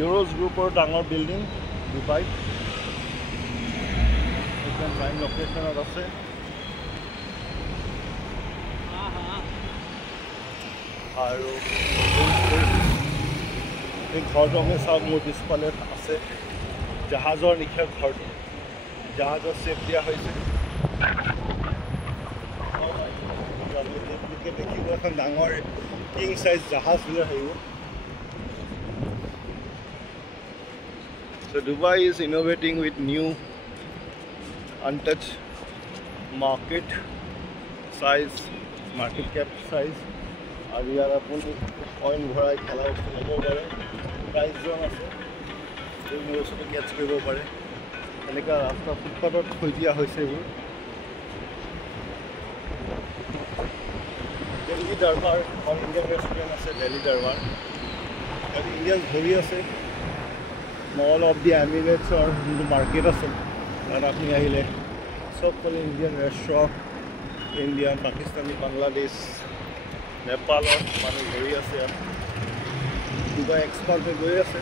ইউৰোজ গ্ৰুপৰ ডাঙৰ বিল্ডিং ডুবাইত একদম প্ৰাইম লোকেশ্যনত আছে আৰু এই ঘৰটো আমি চাওক মোৰ পিছফালে আছে জাহাজৰ নিশা ঘৰটো জাহাজৰ চেপ দিয়া হৈছে দেখিব এখন ডাঙৰ কিং সাইজ জাহাজ লৈ আহিব So Dubai is innovating with new untouched market size, market cap size. And we are upon coin bharai khela bostu lobo pare price zone ase ei bostu catch koribo pare enika rasta footpath thoi dia hoise ebur Delhi Darbar or Indian restaurant ase Delhi Darbar and Indian bhori ase Mall of the Emirates or the market ase and apni ahile sob kole Indian restaurant Indian Pakistani Bangladesh Nepal or manu bhori ase Dubai export goi ase